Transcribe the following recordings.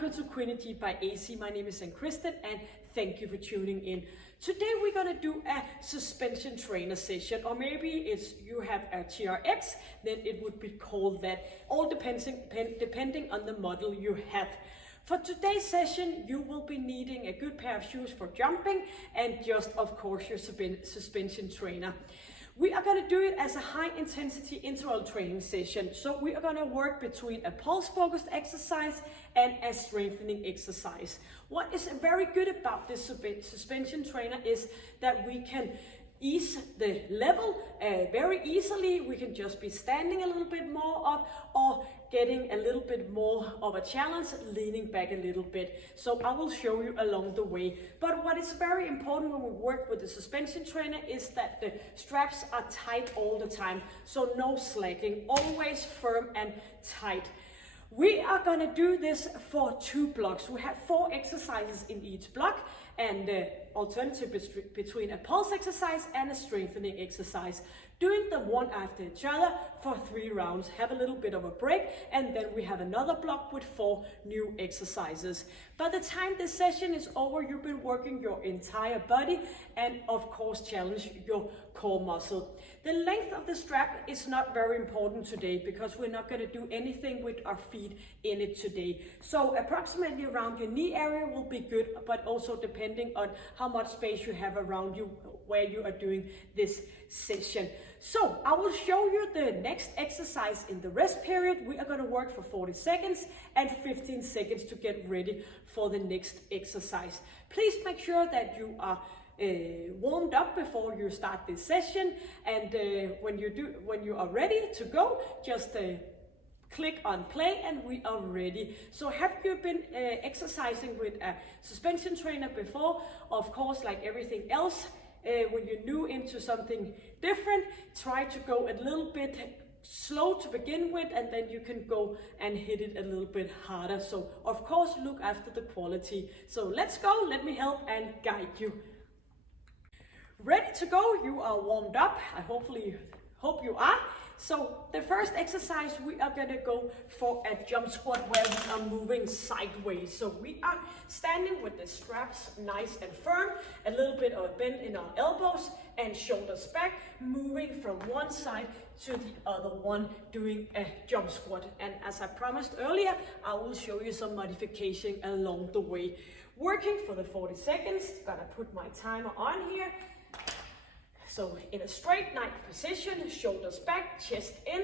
Welcome to Quinity by AC. My name is Kristen and thank you for tuning in. Today we're gonna do a suspension trainer session, or maybe it's you have a TRX, then it would be called that, all depending on the model you have. For today's session, you will be needing a good pair of shoes for jumping and just, of course, your suspension trainer. We are going to do it as a high intensity interval training session. So we are going to work between a pulse focused exercise and a strengthening exercise. What is very good about this suspension trainer is that we can ease the level very easily. We can just be standing a little bit more up or getting a little bit more of a challenge, leaning back a little bit. So I will show you along the way. But what is very important when we work with the suspension trainer is that the straps are tight all the time. So no slacking, always firm and tight. We are going to do this for 2 blocks. We have 4 exercises in each block, and the alternative between a pulse exercise and a strengthening exercise. Doing them one after each other for 3 rounds. Have a little bit of a break, and then we have another block with 4 new exercises. By the time this session is over, you've been working your entire body and of course challenge your core muscle. The length of the strap is not very important today because we're not going to do anything with our feet in it today. So approximately around your knee area will be good, but also depending on how much space you have around you where you are doing this session. So I will show you the next exercise in the rest period. We are going to work for 40 seconds and 15 seconds to get ready for the next exercise. Please make sure that you are warmed up before you start this session, and when you are ready to go, just click on play and we are ready. So have you been exercising with a suspension trainer before? Of course, like everything else, when you're new into something different, try to go a little bit slow to begin with, and then you can go and hit it a little bit harder. So of course, look after the quality. So let's go, let me help and guide you. Ready to go, you are warmed up. I hope you are. So the first exercise, we are gonna go for a jump squat where we are moving sideways. So we are standing with the straps nice and firm, a little bit of a bend in our elbows and shoulders back, moving from one side to the other one, doing a jump squat. And as I promised earlier, I will show you some modification along the way. Working for the 40 seconds, gonna put my timer on here. So in a straight night position, shoulders back, chest in,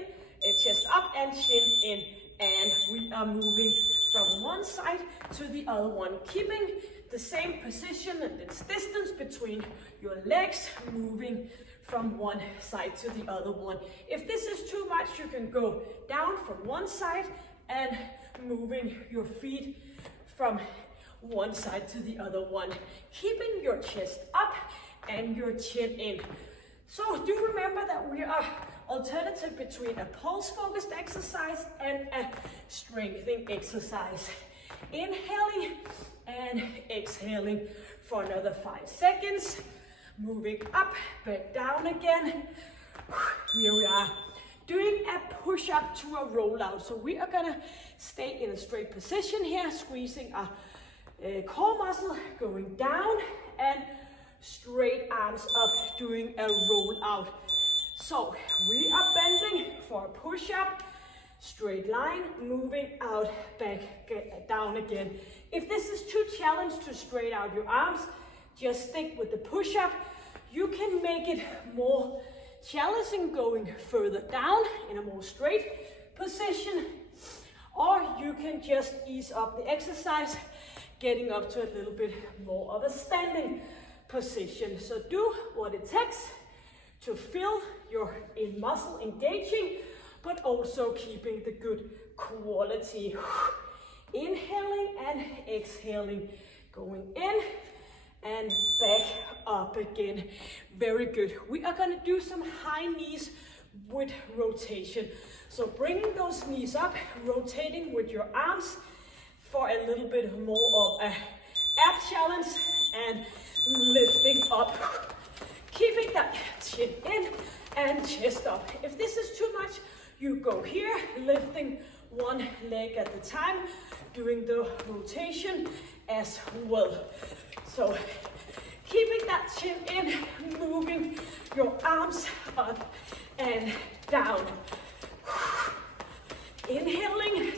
chest up and chin in. And we are moving from one side to the other one, keeping the same position and this distance between your legs, moving from one side to the other one. If this is too much, you can go down from one side and moving your feet from one side to the other one, keeping your chest up and your chin in. So do remember that we are alternative between a pulse focused exercise and a strengthening exercise. Inhaling and exhaling for another 5 seconds. Moving up, back down again. Here we are. Doing a push up to a roll out. So we are gonna stay in a straight position here, squeezing our core muscle, going down and straight arms up, doing a roll out. So we are bending for a push up, straight line, moving out, back, down again. If this is too challenging to straight out your arms, just stick with the push up. You can make it more challenging going further down in a more straight position, or you can just ease up the exercise, getting up to a little bit more of a standing position. So do what it takes to feel your muscle engaging, but also keeping the good quality. Inhaling and exhaling, going in and back up again. Very good. We are going to do some high knees with rotation. So bringing those knees up, rotating with your arms for a little bit more of a ab challenge and lifting up. Keeping that chin in and chest up. If this is too much, you go here, lifting one leg at a time, doing the rotation as well. So keeping that chin in, moving your arms up and down. Inhaling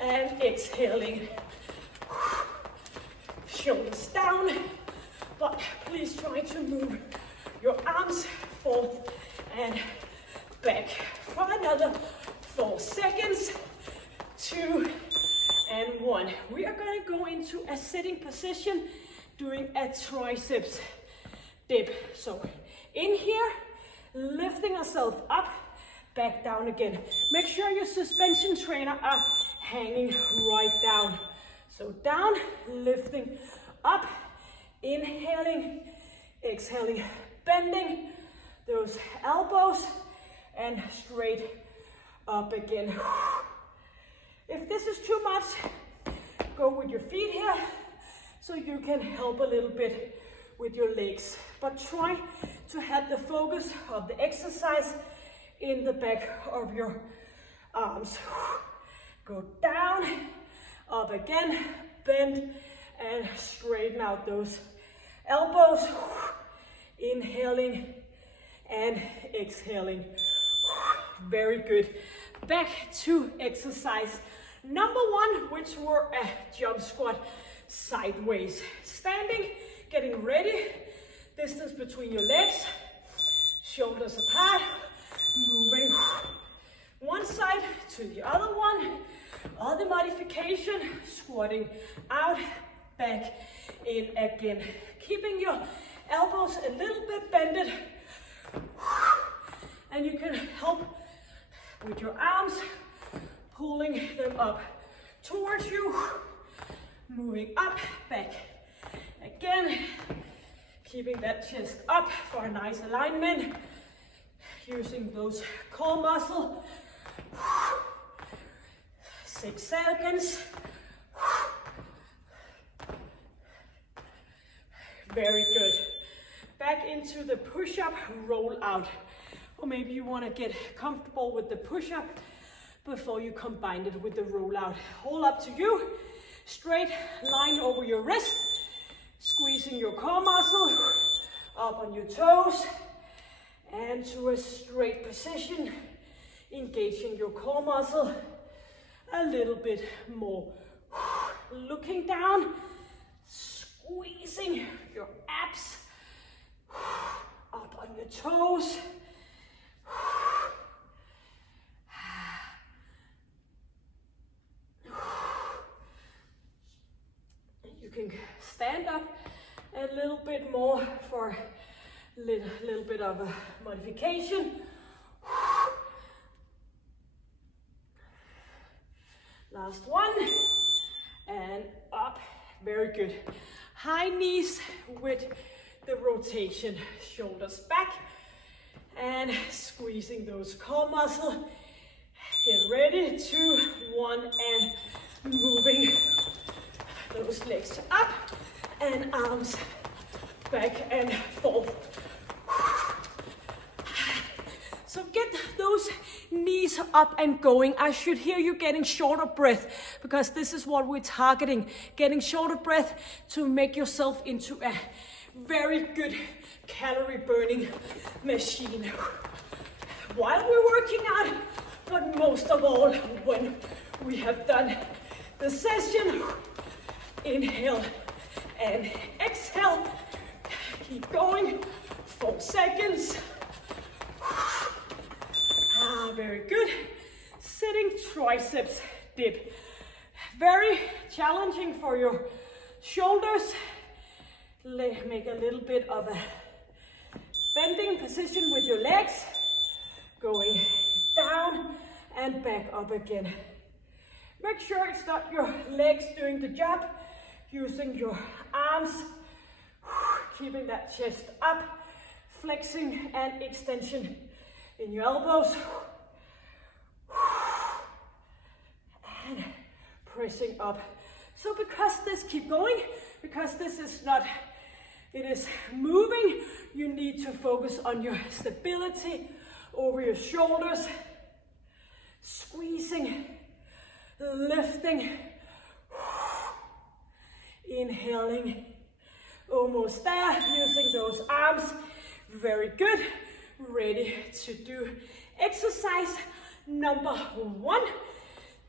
and exhaling. Shoulders down, but please try to move your arms forth and back for another 4 seconds. 2 and 1. We are going to go into a sitting position doing a triceps dip. So in here, lifting ourselves up, back down again. Make sure your suspension trainer are hanging right down. So down, lifting up, inhaling, exhaling, bending those elbows and straight up again. If this is too much, go with your feet here so you can help a little bit with your legs. But try to have the focus of the exercise in the back of your arms. Go down, up again, bend and straighten out those elbows. Inhaling and exhaling. Very good. Back to exercise number 1, which were a jump squat sideways. Standing, getting ready. Distance between your legs, shoulders apart, moving one side to the other one. Other modification, squatting out, back in again. Keeping your elbows a little bit bended. And you can help with your arms, pulling them up towards you, moving up, back. Again, keeping that chest up for a nice alignment, using those core muscles. 6 seconds. Very good. Back into the push-up, roll out. Or maybe you want to get comfortable with the push-up before you combine it with the roll out. All up to you. Straight line over your wrist. Squeezing your core muscle. Up on your toes. And to a straight position. Engaging your core muscle a little bit more. Looking down. Squeezing your abs. Up on your toes. You can stand up a little bit more for a little bit of a modification. Last one. And up. Very good. High knees with the rotation. Shoulders back. And squeezing those core muscles. Get ready. 2, 1, and moving those legs up and arms back and forth. So get those knees up and going. I should hear you getting short of breath because this is what we're targeting. Getting short of breath to make yourself into a very good calorie burning machine while we're working out, but most of all when we have done the session. Inhale and exhale. Keep going. 4 seconds. Very good. Sitting triceps dip. Very challenging for your shoulders. Make a little bit of a bending position with your legs. Going down and back up again. Make sure it's not your legs doing the job. Using your arms, keeping that chest up, flexing and extension in your elbows, and pressing up. So because this keep going, because this is not, it is moving, you need to focus on your stability over your shoulders, squeezing, lifting, Inhaling. Almost there, using those arms. Very good. Ready to do exercise number 1.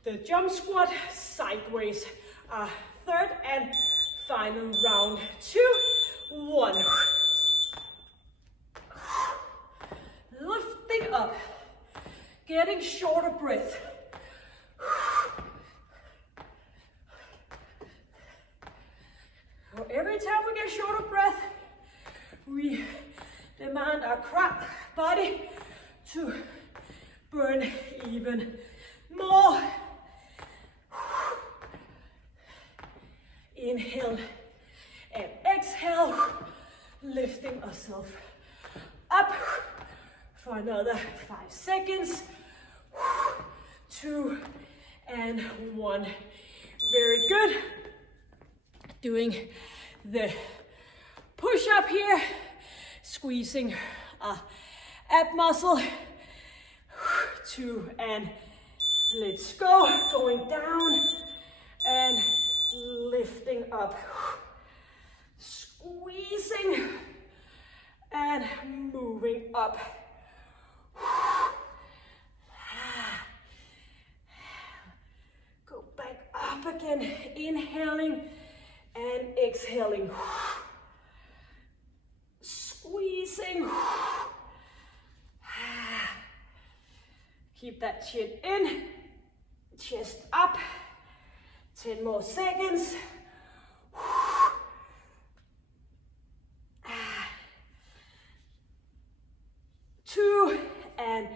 The jump squat sideways. Third and final round. 2, 1. Lifting up. Getting shorter breath. Every time we get shorter breath, we demand our body to burn even more. Inhale and exhale, lifting ourselves up for another 5 seconds. 2 and 1. Very good. Doing the push up here, squeezing ab muscle. 2 and let's go. Going down and lifting up. Squeezing and moving up. Go back up again, inhaling and exhaling. Squeezing. Keep that chin in, chest up. 10 more seconds. 2 and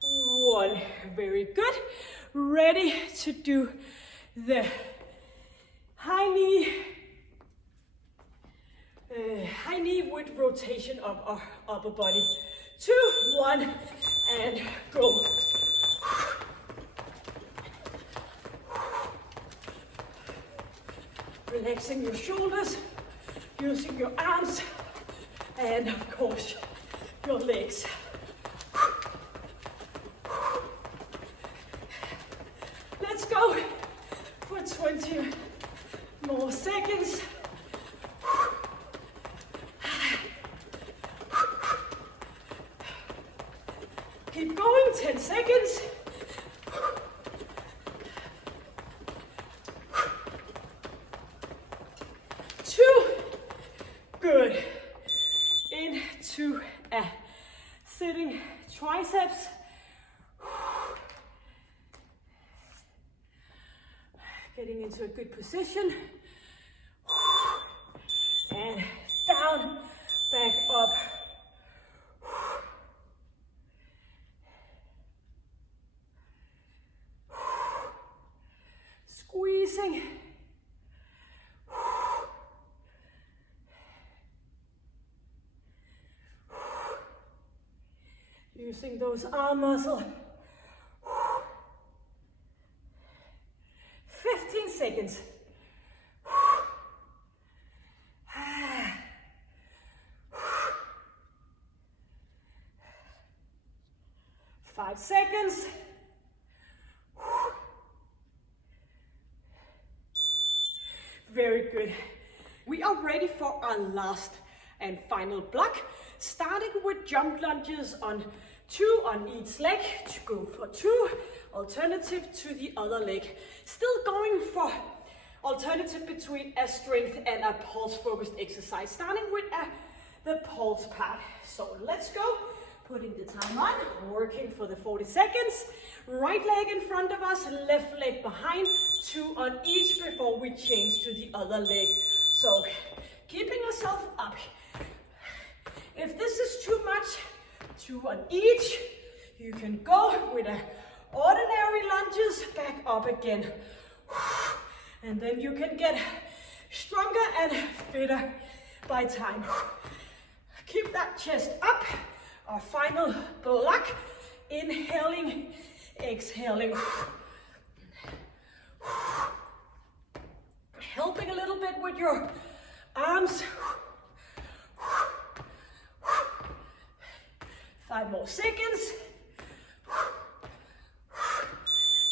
1. Very good. Ready to do the high knee with rotation of our upper body. 2, 1, and go. Relaxing your shoulders, using your arms, and of course, your legs. Let's go for 20 more seconds. Keep going, 10 seconds. Good. Into a sitting triceps. Getting into a good position. And down, back up. Squeezing. Using those arm muscles. 15 seconds. 5 seconds. Very good. We are ready for our last and final block, starting with jump lunges on 2 on each leg to go for 2, alternative to the other leg. Still going for alternative between a strength and a pulse focused exercise, starting with the pulse part. So let's go. Putting the time on, working for the 40 seconds. Right leg in front of us, left leg behind, 2 on each before we change to the other leg. So keeping yourself up. If this is too much, 2 on each. You can go with ordinary lunges, back up again. And then you can get stronger and fitter by time. Keep that chest up. Our final block. Inhaling, exhaling. Helping a little bit with your arms. 5 more seconds.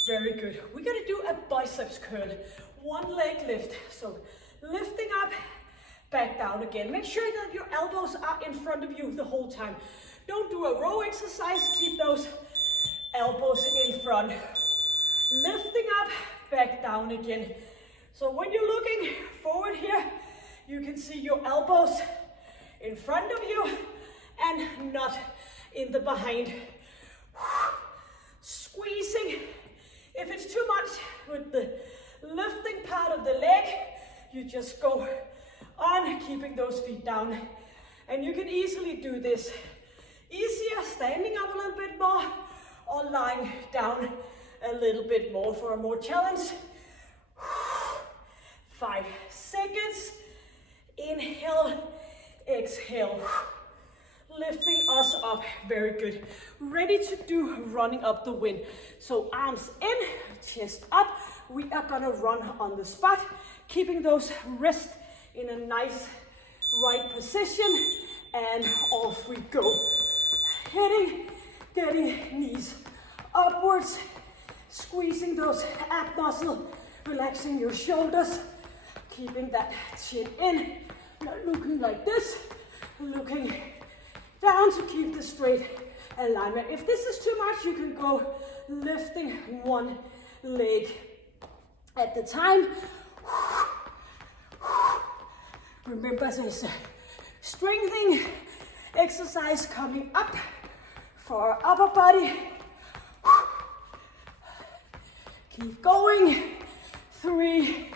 Very good. We're gonna do a biceps curl. 1 leg lift. So lifting up, back down again. Make sure that your elbows are in front of you the whole time. Don't do a row exercise, keep those elbows in front. Lifting up, back down again. So when you're looking forward here, you can see your elbows in front of you and not in the behind. Squeezing. If it's too much with the lifting part of the leg, you just go on keeping those feet down. And you can easily do this. Easier standing up a little bit more or lying down a little bit more for a more challenge. 5 seconds. Inhale, exhale. Lifting us up, very good. Ready to do running up the wind. So arms in, chest up. We are gonna run on the spot, keeping those wrists in a nice right position, and off we go. Getting knees upwards, squeezing those ab muscles, relaxing your shoulders, keeping that chin in, not looking like this, looking down to keep the straight alignment. If this is too much, you can go lifting one leg at the time. Remember, there's a strengthening exercise coming up for our upper body. Keep going. 3,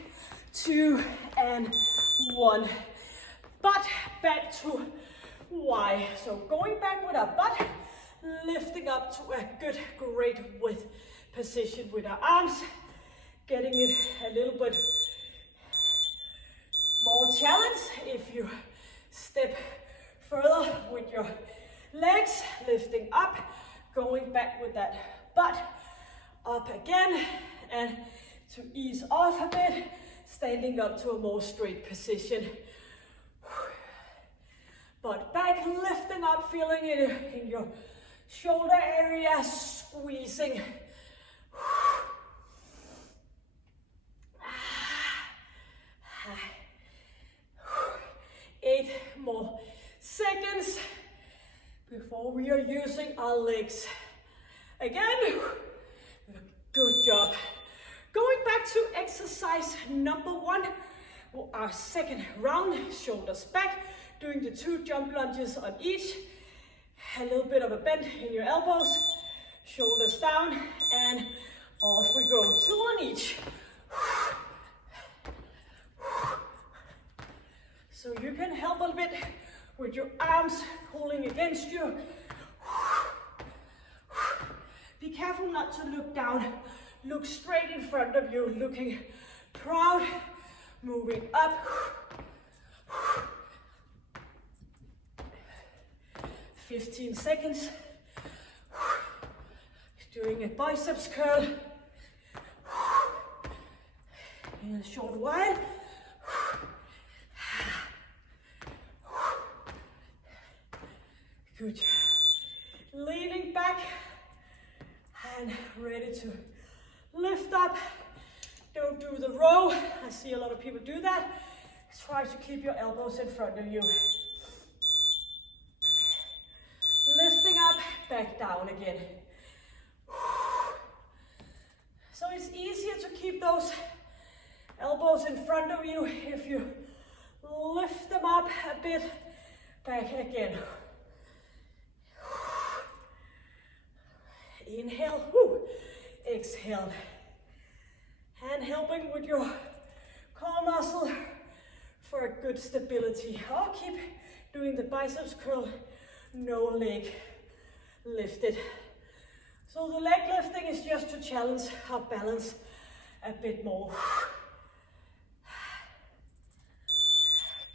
2, and 1. Butt back to Y. So going back with our butt, lifting up to a good, great width position with our arms, getting it a little bit more challenge if you step further with your legs, lifting up, going back with that butt, up again, and to ease off a bit, standing up to a more straight position. Butt back, lifting up, feeling it in your shoulder area, squeezing. 8 more seconds before we are using our legs. Again, good job. Going back to exercise number 1, our second round, shoulders back, doing the 2 jump lunges on each. A little bit of a bend in your elbows, shoulders down, and off we go. 2 on each. So you can help a little bit with your arms pulling against you. Be careful not to look down. Look straight in front of you, looking proud, moving up. 15 seconds. Doing a biceps curl in a short while. Good. Leaning back and ready to lift up. Don't do the row. I see a lot of people do that. Try to keep your elbows in front of you. Lifting up, back down again. So it's easier to keep those elbows in front of you if you lift them up a bit, back again. Inhale, exhale. And helping with your core muscle for a good stability. I'll keep doing the biceps curl, no leg lifted. So the leg lifting is just to challenge our balance a bit more.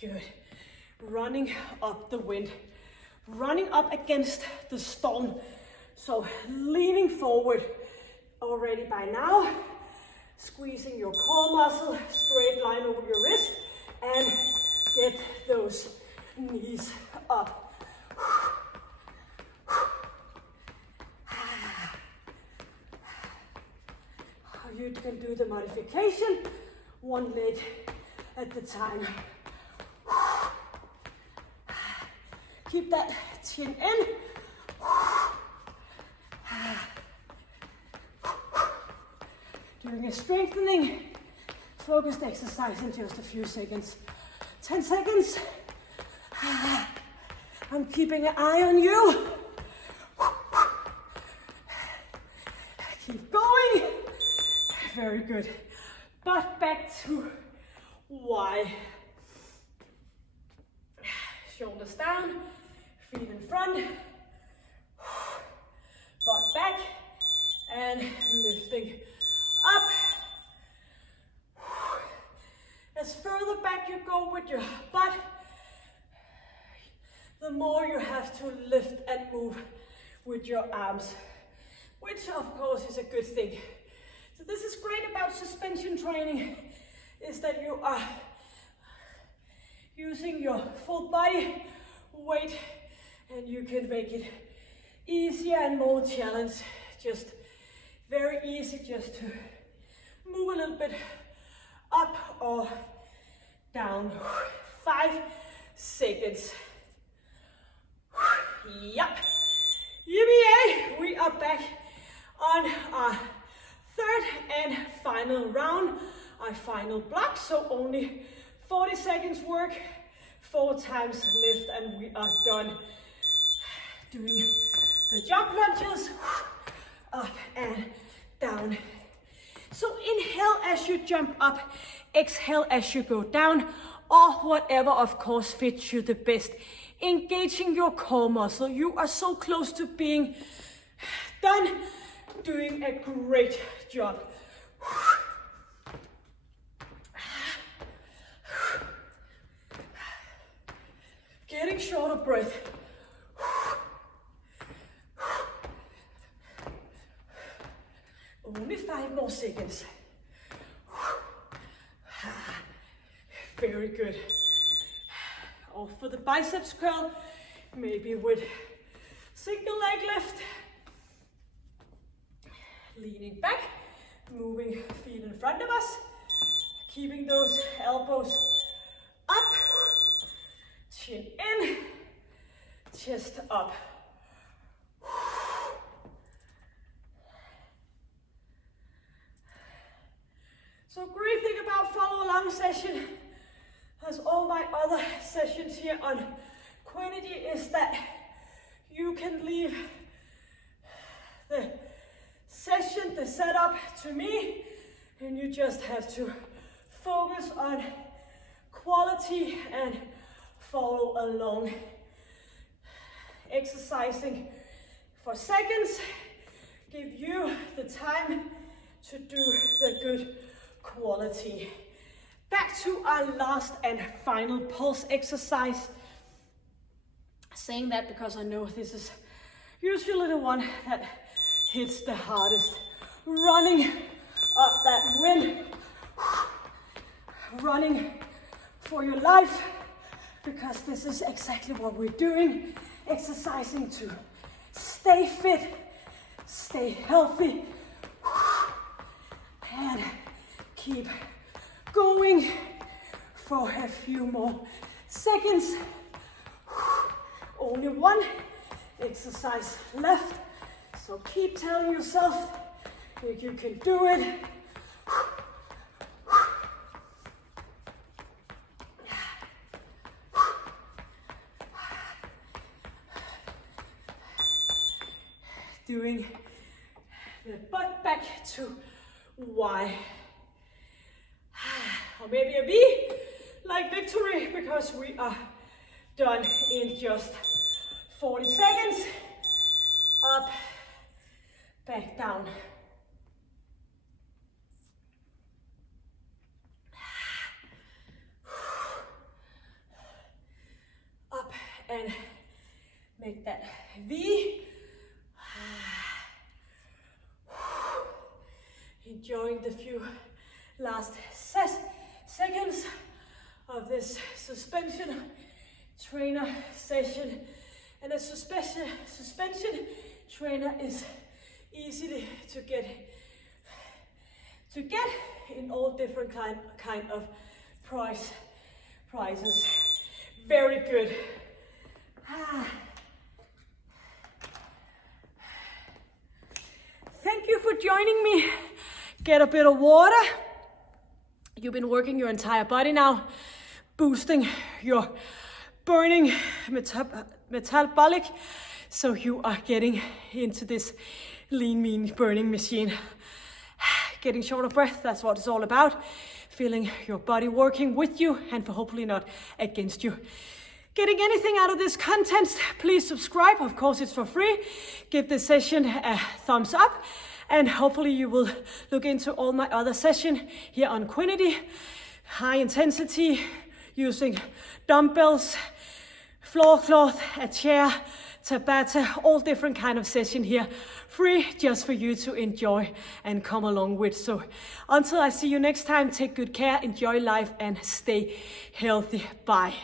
Good. Running up the wind. Running up against the storm. So leaning forward already by now. Squeezing your core muscle, straight line over your wrist, and get those knees up. You can do the modification, one leg at the time. Keep that chin in. Doing a strengthening, focused exercise in just a few seconds. 10 seconds. I'm keeping an eye on you. Keep going. Very good. Butt back to Y. Shoulders down, feet in front. Butt back and lifting up. As further back you go with your butt, the more you have to lift and move with your arms, which of course is a good thing. So this is great about suspension training, is that you are using your full body weight and you can make it easier and more challenge. Just very easy just to move a little bit up or down. 5 seconds. Yup. UBA, we are back on our third and final round, our final block. So only 40 seconds work, 4 times lift, and we are done. Doing the jump lunges, up and down. So inhale as you jump up, exhale as you go down, or whatever of course fits you the best. Engaging your core muscle. You are so close to being done, doing a great job. Getting short of breath. Only 5 more seconds. Very good. Or for the biceps curl, maybe with single leg lift. Leaning back, moving feet in front of us, keeping those elbows up, chin in, chest up. So great thing about follow along session, as all my other sessions here on Quinity, is that you can leave the session, the setup to me, and you just have to focus on quality and follow along. Exercising for seconds, give you the time to do the good quality. Back to our last and final pulse exercise. Saying that because I know this is usually the one that hits the hardest. Running up that wind, running for your life, because this is exactly what we're doing. Exercising to stay fit, stay healthy, and keep going for a few more seconds. Only one exercise left, so keep telling yourself that you can do it. Doing the butt back to Y. Or maybe a V, like victory, because we are done in just 40 seconds. Up, back down. Up and make that V. Enjoying the few last seconds of this suspension trainer session. And a suspension trainer is easy to get in all different kind of prizes. Very good. Thank you for joining me. Get a bit of water. You've been working your entire body now, boosting your burning metabolic, so you are getting into this lean, mean burning machine. Getting short of breath, that's what it's all about. Feeling your body working with you and hopefully not against you. Getting anything out of this content, please subscribe. Of course, it's for free. Give this session a thumbs up, and hopefully you will look into all my other sessions here on Quinity. High intensity, using dumbbells, floor cloth, a chair, Tabata, all different kind of session here. Free just for you to enjoy and come along with. So until I see you next time, take good care, enjoy life, and stay healthy. Bye.